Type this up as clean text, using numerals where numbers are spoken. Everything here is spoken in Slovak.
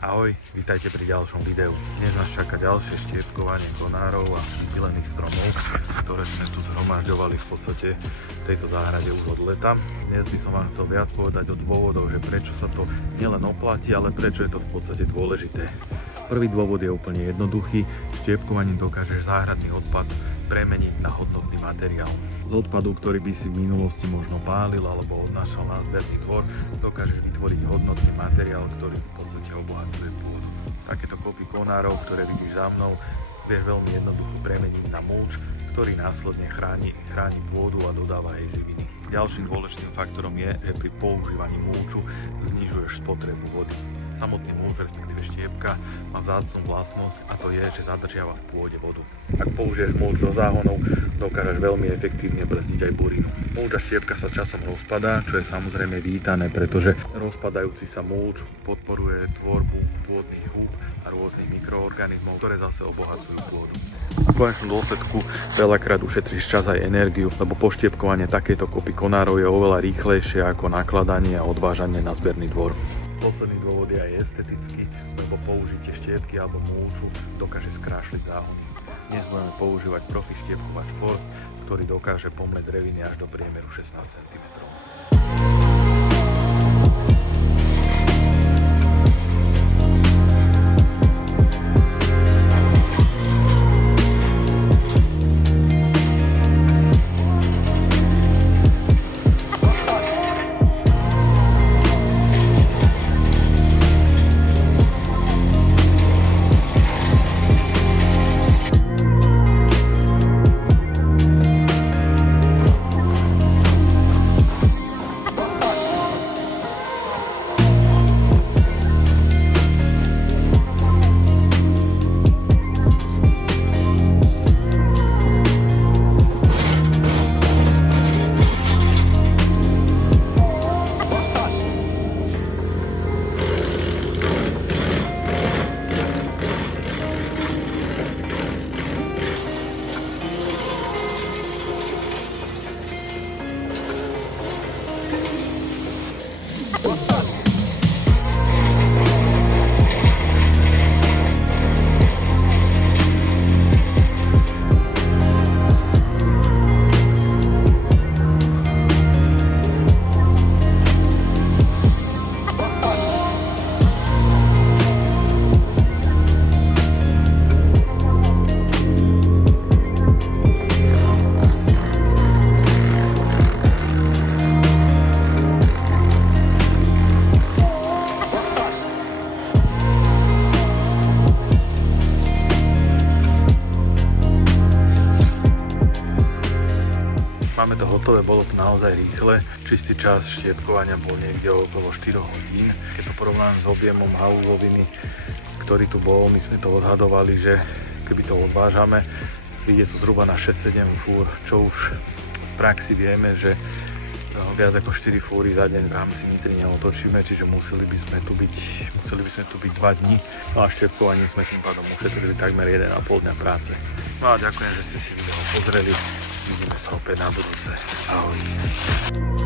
Ahoj, vítajte pri ďalšom videu. Dnes nás čaká ďalšie štiepkovanie konárov a chytilených stromov, ktoré sme tu zhromažďovali v podstate v tejto záhrade už od leta. Dnes by som vám chcel viac povedať o dôvodoch, že prečo sa to nielen oplatí, ale prečo je to v podstate dôležité. Prvý dôvod je úplne jednoduchý. Štiepkovaním dokážeš záhradný odpad premeniť na hodnotný materiál. Z odpadu, ktorý by si v minulosti možno pálil alebo odnášal na zberný dvor, dokážeš vytvoriť hodnotný materiál, ktorý v podstate obohacuje pôdu. Takéto kopy konárov, ktoré vidíš za mnou, vieš veľmi jednoducho premeniť na mulč, ktorý následne chráni pôdu a dodáva jej živiny. Ďalším dôležitým faktorom je, že pri používaní mulču znižuješ spotrebu vody. Samotný mulč, respektíve štiepka, má vzácnu vlastnosť a to je, že zadržiava v pôde vodu. Ak použiješ mulč do záhonov, dokážeš veľmi efektívne brzdiť aj burinu. Mulč a štiepka sa časom rozpadá, čo je samozrejme vítané, pretože rozpadajúci sa mulč podporuje tvorbu pôdnych húb a rôznych mikroorganizmov, ktoré zase obohacujú pôdu. V konečnom dôsledku veľakrát ušetríš čas aj energiu, lebo poštiepkovanie takejto kopy konárov je oveľa rýchlejšie ako nakladanie a odvážanie na zberný dvor. Posledný dôvod je aj estetický, lebo použitie štiepky alebo mulču dokáže skrášliť záhony. Dnes budeme používať profi štiepkovač Forst, ktorý dokáže pomleť dreviny až do priemeru 16 cm. Máme to hotové, bolo to naozaj rýchle. Čistý čas štiepkovania bol niekde okolo 4 hodín. Keď to porovnám s objemom hauzoviny, ktorý tu bol, my sme to odhadovali, že keby to odvážame, vyjde to zhruba na 6-7 fúr, čo už z praxi vieme, že viac ako 4 fúry za deň v rámci Nitry neotočíme, čiže museli by sme tu byť 2 dni. No a štiepkovaním sme tým pádom ušetrili takmer 1,5 dňa práce. No a ďakujem, že ste si video pozreli. Vidíme sa opäť na budúce. Ahoj.